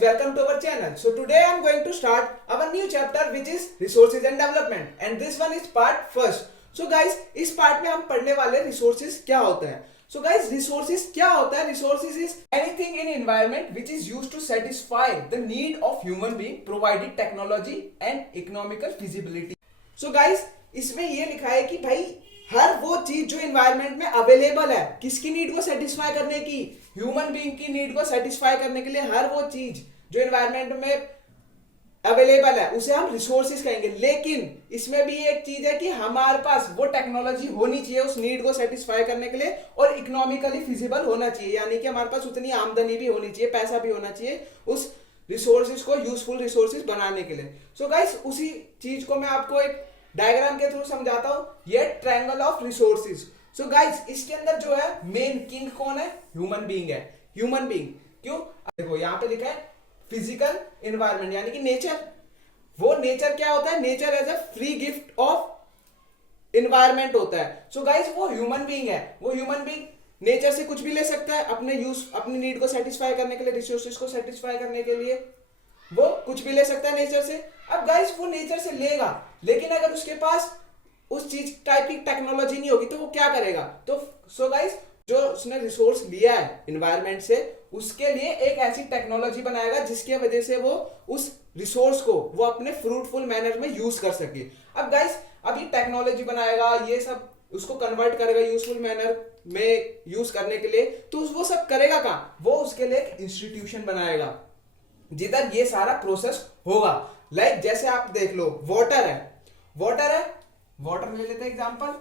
welcome to our channel. So today I am going to start our new chapter which is resources and development, and this one is part first. So guys, इस part में हम पढ़ने वाले resources क्या होता है. So guys, resources क्या होता है? Resources is anything in environment which is used to satisfy the need of human being provided technology and economical feasibility. So guys, इसमें ये लिखा है कि भाई हर वो चीज जो एनवायरनमेंट में अवेलेबल है, किसकी नीड को सेटिस्फाई करने की, ह्यूमन बीइंग की नीड को सेटिस्फाई करने के लिए हर वो चीज जो एनवायरनमेंट में अवेलेबल है उसे हम रिसोर्सेज कहेंगे. लेकिन इसमें भी एक चीज है कि हमारे पास वो टेक्नोलॉजी होनी चाहिए उस नीड को सेटिस्फाई करने के लिए, और इकोनॉमिकली फिजिबल होना चाहिए, यानी कि हमारे पास उतनी आमदनी भी होनी चाहिए, पैसा भी होना चाहिए उस रिसोर्सेज को यूजफुल रिसोर्सेज बनाने के लिए. सो गाइस, उसी चीज को मैं आपको एक डायग्राम के थ्रू समझाता हूं. ये triangle of resources. So guys, इसके अंदर जो है मेन किंग कौन है? ह्यूमन बीइंग है. ह्यूमन बीइंग क्यों? देखो यहाँ पे लिखा है फिजिकल एनवायरनमेंट यानी कि नेचर. वो नेचर क्या होता है? Nature as a free gift of environment होता है. सो गाइस, वो ह्यूमन बीइंग है. वो ह्यूमन बीइंग नेचर से कुछ भी ले सकता है अपनी नीड को सेटिस्फाई करने के लिए, रिसोर्सेज को सेटिस्फाई करने के लिए वो कुछ भी ले सकता है नेचर से. अब गाइस, वो नेचर से लेगा, लेकिन अगर उसके पास उस चीज टाइप की टेक्नोलॉजी नहीं होगी तो वो क्या करेगा? तो सो गाइस, जो उसने रिसोर्स लिया है एनवायरनमेंट से, उसके लिए एक ऐसी टेक्नोलॉजी बनाएगा जिसकी वजह से वो उस रिसोर्स को वो अपने फ्रूटफुल मैनर में यूज कर सके. अब गाइस, अब ये टेक्नोलॉजी बनाएगा, ये सब उसको कन्वर्ट करेगा यूजफुल मैनर में यूज करने के लिए, तो वो सब करेगा कहाँ? वो उसके लिए एक इंस्टीट्यूशन बनाएगा जिधर ये सारा प्रोसेस होगा. लाइक जैसे आप देख लो, वाटर है, वाटर ले लेते हैं एग्जांपल.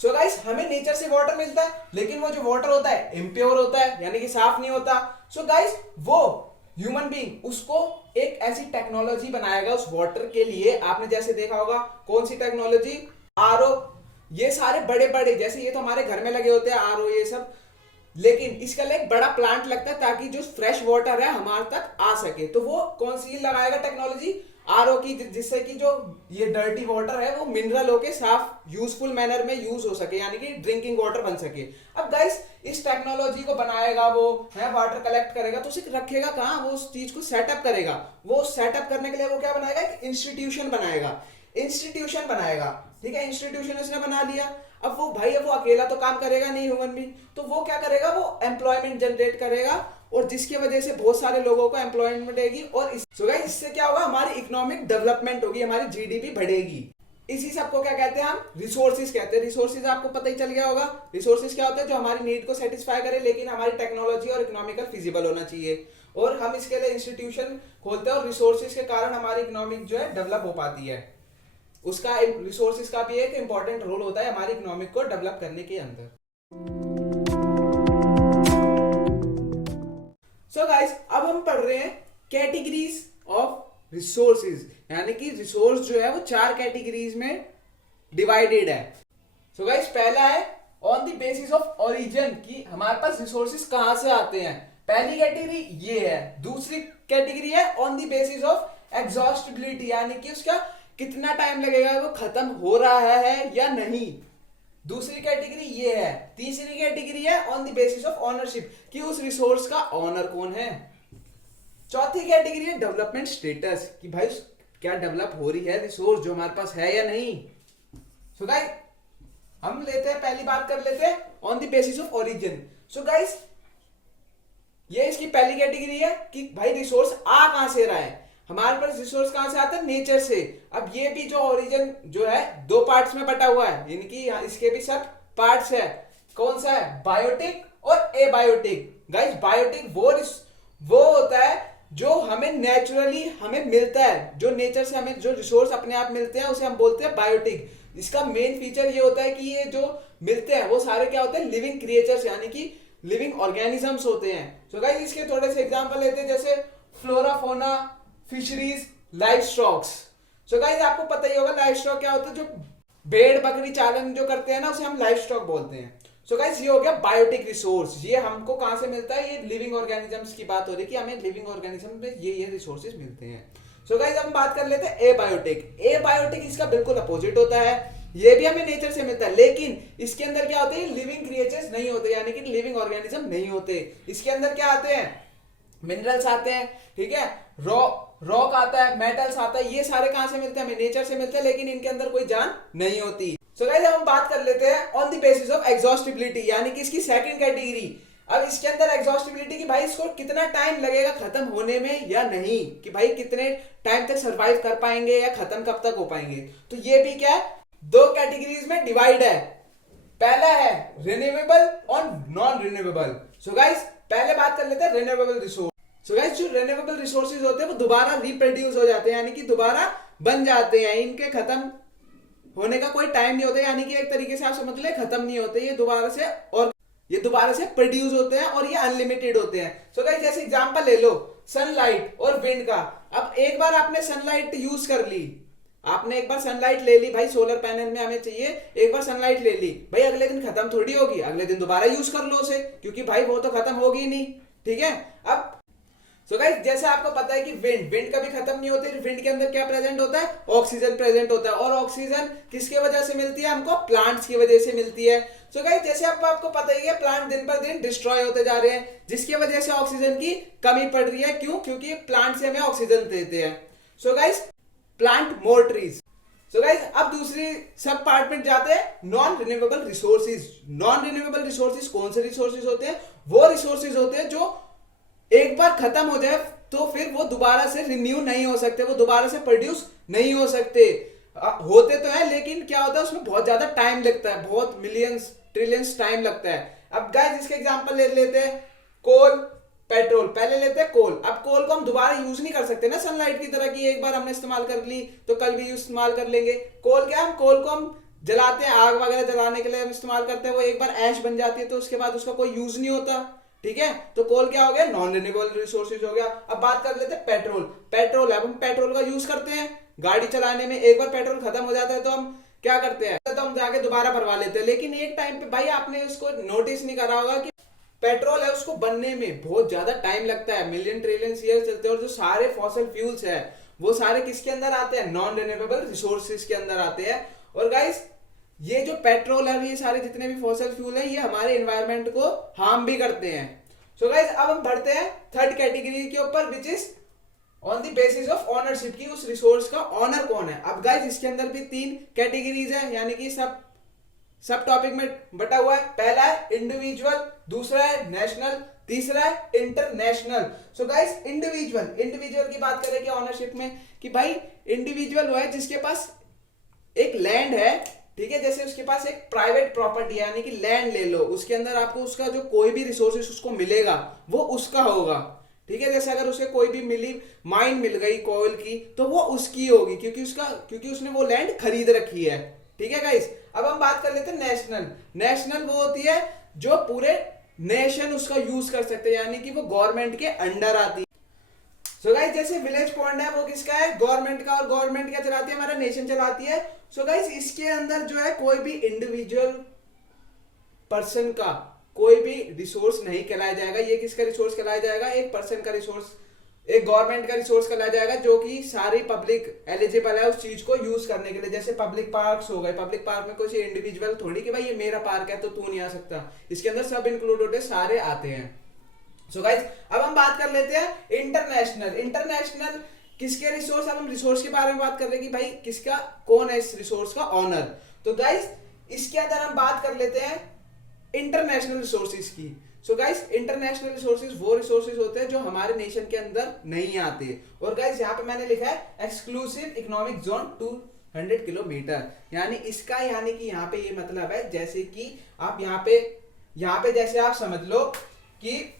सो गाइस, हमें नेचर से वाटर मिलता है, लेकिन वो जो वाटर होता है इम्प्योर होता है, यानी कि साफ नहीं होता. सो गाइस, वो ह्यूमन बीइंग उसको एक ऐसी टेक्नोलॉजी बनाएगा उस वाटर के लिए. आपने जैसे देखा होगा, कौन सी टेक्नोलॉजी? आरओ. ये सारे बड़े बड़े, जैसे ये तो हमारे घर में लगे होते हैं आरओ ये सब, लेकिन इसका लिए एक बड़ा प्लांट लगता है ताकि जो फ्रेश वाटर है हमारे तक आ सके. तो वो कौन सी लगाएगा टेक्नोलॉजी? आरओ की, जिससे कि जो ये डर्टी वाटर है वो मिनरल होके साफ यूजफुल मैनर में यूज हो सके, यानी कि ड्रिंकिंग वाटर बन सके. अब गाइस, इस टेक्नोलॉजी को बनाएगा वो है, वाटर कलेक्ट करेगा, तो उसे रखेगा कहाँ? वो उस चीज को सेटअप करेगा. वो सेटअप करने के लिए वो क्या बनाएगा? एक इंस्टीट्यूशन बनाएगा. ठीक है, इंस्टीट्यूशन उसने बना लिया. अब वो अकेला तो काम करेगा नहीं ह्यूमन बीइंग, तो वो क्या करेगा? वो एम्प्लॉयमेंट जनरेट करेगा, और जिसकी वजह से बहुत सारे लोगों को एम्प्लॉयमेंट मिलेगी, और इससे क्या होगा? हमारी इकोनॉमिक डेवलपमेंट होगी, हमारी जीडीपी बढ़ेगी. इसी सब को क्या कहते हैं? हम रिसोर्सेज कहते हैं. रिसोर्सेज आपको पता ही चल गया होगा. रिसोर्सेज क्या होते हैं? जो हमारी नीड को सेटिस्फाई करे, लेकिन हमारी टेक्नोलॉजी और इकोनॉमिकल फिजिबल होना चाहिए. और हम इसके लिए इंस्टीट्यूशन खोलते हैं, और रिसोर्सेज के कारण हमारी इकोनॉमिक जो है डेवलप हो पाती है. उसका रिसोर्सेज का भी एक इंपॉर्टेंट रोल होता है हमारी इकोनॉमिक को डेवलप करने के अंदर. सो गाइस, अब हम पढ़ रहे हैं कैटेगरीज ऑफ रिसोर्सेज, यानी कि रिसोर्स जो है वो 4 कैटेगरीज में डिवाइडेड है. सो गाइस, पहला है on the basis of origin, कि हमारे पास रिसोर्सेज कहां से आते हैं. पहली कैटेगरी ये है. दूसरी कैटेगरी है on the basis of exhaustibility, यानी कि उसका कितना टाइम लगेगा, वो खत्म हो रहा है या नहीं. दूसरी कैटेगरी ये है. तीसरी कैटेगरी है on the basis of ownership, कि उस रिसोर्स का ओनर कौन है. चौथी कैटेगरी है डेवलपमेंट स्टेटस, कि भाई क्या डेवलप हो रही है रिसोर्स जो हमारे पास है या नहीं. सो गाइस, हम लेते हैं, पहली बात कर लेते हैं on the basis of origin. So guys, ये इसकी पहली कैटेगरी है कि भाई रिसोर्स आ कहां से रहा है. हमारे पास रिसोर्स कहां से आता है? नेचर से. अब ये भी जो ओरिजिन जो है 2 पार्ट्स में बटा हुआ है, यानी कि इसके भी सब पार्ट्स है. कौन सा है? बायोटिक और एबायोटिक. गाइस, बायोटिक वो होता है जो हमें नेचुरली हमें मिलता है, जो नेचर से हमें जो रिसोर्स अपने आप मिलते हैं उसे हम बोलते हैं बायोटिक. इसका मेन फीचर ये होता है कि ये जो मिलते हैं वो सारे क्या होते हैं? लिविंग क्रिएचर्स, यानी कि लिविंग ऑर्गेनिजम्स होते हैं. सो गाइस, इसके थोड़े से एग्जांपल लेते हैं, जैसे फ्लोरा, फोना, fisheries, life stocks. So guys, आपको पता ही होगा लाइफ स्टॉक क्या होता है. जो भेड़ बकरी चालन जो करते हैं ना, उसे हम लाइफ स्टॉक बोलते हैं. सो गाइस, ये हो गया बायोटिक रिसोर्स. ये हमको कहां से मिलता है? ये लिविंग ऑर्गेनिजम्स की बात हो रही है कि हमें लिविंग ऑर्गेनिज्म में ये रिसोर्सेज मिलते हैं. सो गाइस, हम बात कर लेते हैं एबायोटिक. एबायोटिक इसका बिल्कुल अपोजिट होता है. ये भी हमें नेचर से मिलता है, लेकिन इसके अंदर क्या होते हैं? लिविंग क्रिएचर्स नहीं होते, यानी कि लिविंग ऑर्गेनिज्म नहीं होते. इसके अंदर क्या आते हैं? मिनरल्स आते हैं, ठीक है, रॉक आता है, मेटल्स आता है, ये सारे कहां से मिलते हैं? हमें नेचर से मिलते हैं, लेकिन इनके अंदर कोई जान नहीं होती। सो गाइस अब हम बात कर लेते हैं on the basis of exhaustibility, यानी कि इसकी सेकंड कैटेगरी। अब इसके अंदर एग्जॉस्टिबिलिटी की भाई इसको कितना टाइम लगेगा खत्म होने में या नहीं, कि भाई कितने टाइम तक सरवाइव कर पाएंगे या खत्म कब तक हो पाएंगे। तो ये भी क्या है, दो कैटेगरीज में डिवाइड है। पहला है रिन्यूएबल और नॉन रिन्यूएबल। सो गाइस पहले बात कर लेते हैं रिन्यूएबल रिसोर्स। सो गाइस जो रिन्यूएबल रिसोर्सेज होते हैं वो दोबारा रिप्रोड्यूस हो जाते हैं, यानी कि दोबारा बन जाते हैं, इनके खत्म होने का कोई टाइम नहीं होता, यानी कि एक तरीके से आप समझ ले खत्म नहीं होते, ये दोबारा से प्रोड्यूस होते हैं और ये अनलिमिटेड होते हैं। सो गाइस जैसे एग्जांपल ले लो सनलाइट और विंड का। अब एक बार आपने सनलाइट यूज कर ली, आपने एक बार सनलाइट ले ली भाई, सोलर पैनल में हमें चाहिए, एक बार सनलाइट ले ली भाई, अगले दिन खत्म थोड़ी होगी, अगले दिन दोबारा यूज कर लो उसे, क्योंकि भाई वो तो खत्म होगी नहीं, ठीक है। अब सो गाइस जैसे आपको पता है कि विंड कभी खत्म नहीं होती, विंड के अंदर क्या प्रेजेंट होता है? ऑक्सीजन प्रेजेंट होता है, और ऑक्सीजन किसके वजह से मिलती है? हमको प्लांट्स की वजह से मिलती है। सो गाइस जैसे आपको पता ही है प्लांट दिन पर दिन डिस्ट्रॉय होते जा रहे हैं, जिसकी वजह से ऑक्सीजन की कमी पड़ रही है। क्यों? क्योंकि प्लांट से हमें ऑक्सीजन देते हैं। So guys plant more trees. So guys अब दूसरी सब पार्ट में जाते हैं non renewable resources. Non renewable resources कौन से रिसोर्सेज होते हैं? वो रिसोर्सेज होते हैं जो एक बार खत्म हो जाए तो फिर वो दोबारा से रिन्यू नहीं हो सकते, वो दोबारा से प्रोड्यूस नहीं हो सकते। होते तो है लेकिन क्या होता है उसमें बहुत ज्यादा टाइम लगता है, बहुत मिलियंस ट्रिलियंस टाइम लगता है। अब गाइस इसके एग्जांपल ले लेते हैं कोल, पेट्रोल। पहले लेते हैं कोल। अब कोल को हम दोबारा यूज नहीं कर सकते ना सनलाइट की तरह की एक बार हमने इस्तेमाल कर ली तो कल भी इस्तेमाल कर लेंगे। कोल क्या, हम कोल को हम जलाते हैं, आग वगैरह जलाने के लिए हम इस्तेमाल करते हैं, वो एक बार ऐश बन जाती है तो उसके बाद उसका कोई यूज नहीं होता, ठीक है। तो कोल क्या हो गया? नॉन रिन्यूएबल रिसोर्सेज हो गया। अब बात कर लेते हैं पेट्रोल। पेट्रोल, अब हम पेट्रोल का यूज करते हैं गाड़ी चलाने में, एक बार पेट्रोल खत्म हो जाता है तो हम क्या करते हैं? तो हम जाके दोबारा भरवा लेते हैं, लेकिन एक टाइम पे भाई आपने उसको नोटिस नहीं करा होगा कि पेट्रोल है उसको बनने में बहुत ज्यादा टाइम लगता है, मिलियन ट्रिलियन ईयर चलते हैं, और जो सारे फॉसिल फ्यूल्स है वो सारे किसके अंदर आते हैं? नॉन रिन्यूएबल रिसोर्सेज के अंदर आते हैं। और गाइस ये जो पेट्रोल है, ये सारे जितने भी फॉसिल फ्यूल है, ये हमारे एनवायरमेंट को हार्म भी करते हैं। सो गाइस अब हम बढ़ते हैं थर्ड कैटेगरी के ऊपर, which is on the basis of ownership, की उस रिसोर्स का ऑनर कौन है। अब गाइस इसके अंदर भी तीन कैटेगरीज है, यानी कि सब टॉपिक में बटा हुआ है। पहला है इंडिविजुअल, दूसरा है नेशनल, तीसरा है इंटरनेशनल। सो गाइस इंडिविजुअल की बात करें कि ऑनरशिप में, कि भाई इंडिविजुअल वो है जिसके पास एक लैंड है, ठीक है, जैसे उसके पास एक प्राइवेट प्रॉपर्टी है, यानी कि लैंड ले लो, उसके अंदर आपको उसका जो कोई भी रिसोर्सेस उसको मिलेगा वो उसका होगा, ठीक है। जैसे अगर उसे कोई भी माइन मिल गई कोयल की तो वो उसकी होगी, क्योंकि उसने वो लैंड खरीद रखी है, ठीक है गाइस। अब हम बात कर लेते हैं नेशनल वो होती है जो पूरे नेशन उसका यूज कर सकते हैं, यानी कि वो गवर्नमेंट के अंडर आती है। सो गाइस जैसे विलेज पॉइंट है वो किसका है? गवर्नमेंट का, और गवर्नमेंट क्या चलाती है? हमारा नेशन चलाती है। सो गाइस इसके अंदर जो है कोई भी इंडिविजुअल पर्सन का कोई भी रिसोर्स नहीं कहलाया जाएगा। ये किसका रिसोर्स कहलाया जाएगा? एक पर्सन का रिसोर्स, एक गवर्नमेंट का रिसोर्स कहलाया जाएगा, जो कि सारी पब्लिक एलिजिबल है उस चीज को यूज करने के लिए। जैसे पब्लिक पार्क्स हो गए, पब्लिक पार्क में कोई इंडिविजुअल थोड़ी कि भाई ये मेरा पार्क है तो तू नहीं आ सकता, इसके अंदर सब इंक्लूड होते, सारे आते हैं। सो गाइस अब हम बात कर लेते हैं इंटरनेशनल किसके रिसोर्स। अब हम रिसोर्स के बारे में बात कर रहे हैं कि भाई किसका, कौन है इस रिसोर्स का ऑनर। तो गाइस इसके अंदर हम बात कर लेते हैं इंटरनेशनल रिसोर्सेज की। सो गाइस इंटरनेशनल रिसोर्सेज वो रिसोर्सेज होते हैं जो हमारे नेशन के अंदर नहीं आते। और गाइस यहाँ पे मैंने लिखा है एक्सक्लूसिव इकोनॉमिक जोन 200 किलोमीटर, यानी कि यहाँ पे ये मतलब है जैसे कि आप यहाँ पे जैसे आप समझ लो कि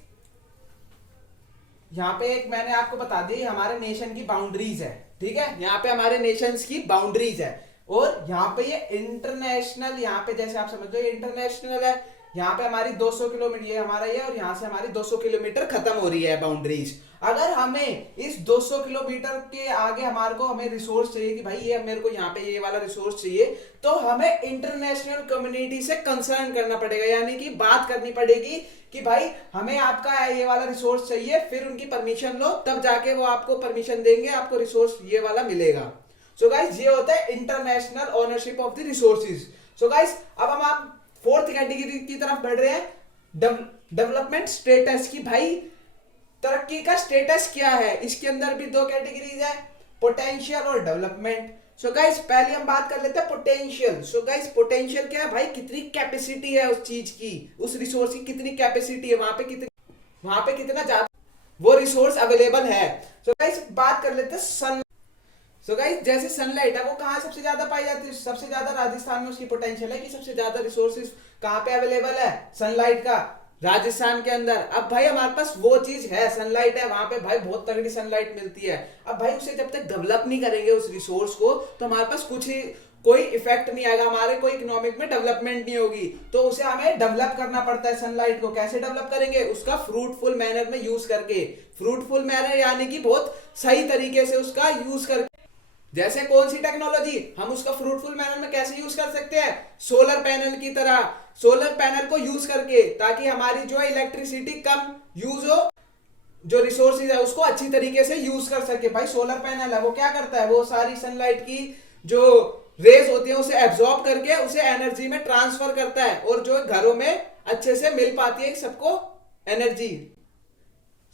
यहाँ पे एक मैंने आपको बता दी हमारे नेशन की बाउंड्रीज है, ठीक है, यहाँ पे हमारे नेशंस की बाउंड्रीज है, और यहाँ पे ये इंटरनेशनल, यहाँ पे जैसे आप समझ लो ये इंटरनेशनल है, यहाँ पे हमारी 200 किलोमीटर ये हमारा ये, और यहाँ से हमारी 200 किलोमीटर खत्म हो रही है बाउंड्रीज। अगर हमें इस 200 किलोमीटर के आगे हमें रिसोर्स चाहिए कि भाई ये मेरे को यहाँ पे ये वाला रिसोर्स चाहिए, तो हमें इंटरनेशनल कम्युनिटी से कंसर्न करना पड़ेगा, यानी कि बात करनी पड़ेगी कि भाई हमें आपका ये वाला रिसोर्स चाहिए, फिर उनकी परमिशन लो, तब जाके वो आपको परमिशन देंगे, आपको रिसोर्स ये वाला मिलेगा। सो गाइस ये होता है international ownership of the resources. So guys अब हम आप फोर्थ कैटेगरी की तरफ बढ़ रहे हैं, डेवलपमेंट स्टेटस की। भाई तरक्की का स्टेटस क्या है, इसके अंदर भी दो कैटेगरीज है, पोटेंशियल और डेवलपमेंट। सो गाइस पहले हम बात कर लेते हैं पोटेंशियल। सो गाइस पोटेंशियल क्या है भाई, कितनी कैपेसिटी है उस चीज की, उस रिसोर्स की कितनी कैपेसिटी है, वहां पे कितना ज्यादा वो रिसोर्स अवेलेबल है। सो गाइस बात कर लेते हैं सन। सो गाइस जैसे सनलाइट है वो कहाँ सबसे ज्यादा पाई जाती है, सबसे ज्यादा राजस्थान में उसकी पोटेंशियल है कि सबसे ज्यादा रिसोर्सेज कहाँ पे अवेलेबल है, सनलाइट का, राजस्थान के अंदर। अब भाई हमारे पास वो चीज है, सनलाइट है, वहां पे भाई बहुत तगड़ी सनलाइट मिलती है। अब भाई उसे जब तक डेवलप नहीं करेंगे उस रिसोर्स को, तो हमारे पास कुछ ही कोई इफेक्ट नहीं आएगा, हमारे कोई इकोनॉमिक में डेवलपमेंट नहीं होगी। तो उसे हमें डेवलप करना पड़ता है सनलाइट को। कैसे डेवलप करेंगे, उसका फ्रूटफुल मैनर में यूज करके। फ्रूटफुल मैनर यानी कि बहुत सही तरीके से उसका यूज करके। जैसे कौन सी टेक्नोलॉजी, हम उसका फ्रूटफुल मैनर में कैसे यूज कर सकते हैं, सोलर पैनल की तरह, सोलर पैनल को यूज करके, ताकि हमारी जो इलेक्ट्रिसिटी कम यूज हो, जो रिसोर्सेज है उसको अच्छी तरीके से यूज कर सके। भाई सोलर पैनल है वो क्या करता है, वो सारी सनलाइट की जो रेज होती है उसे एब्जॉर्ब करके उसे एनर्जी में ट्रांसफर करता है, और जो घरों में अच्छे से मिल पाती है सबको एनर्जी।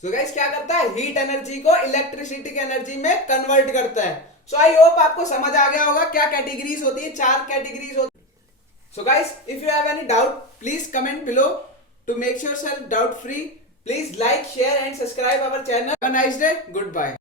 सो गाइस क्या करता है, हीट एनर्जी को इलेक्ट्रिसिटी की एनर्जी में कन्वर्ट करता है। सो आई होप आपको समझ आ गया होगा क्या कैटेगरीज होती है, 4 कैटेगरीज होती है। So guys if you have any doubt please comment below to make yourself doubt free. Please like share and subscribe our channel. Have a nice day, good bye.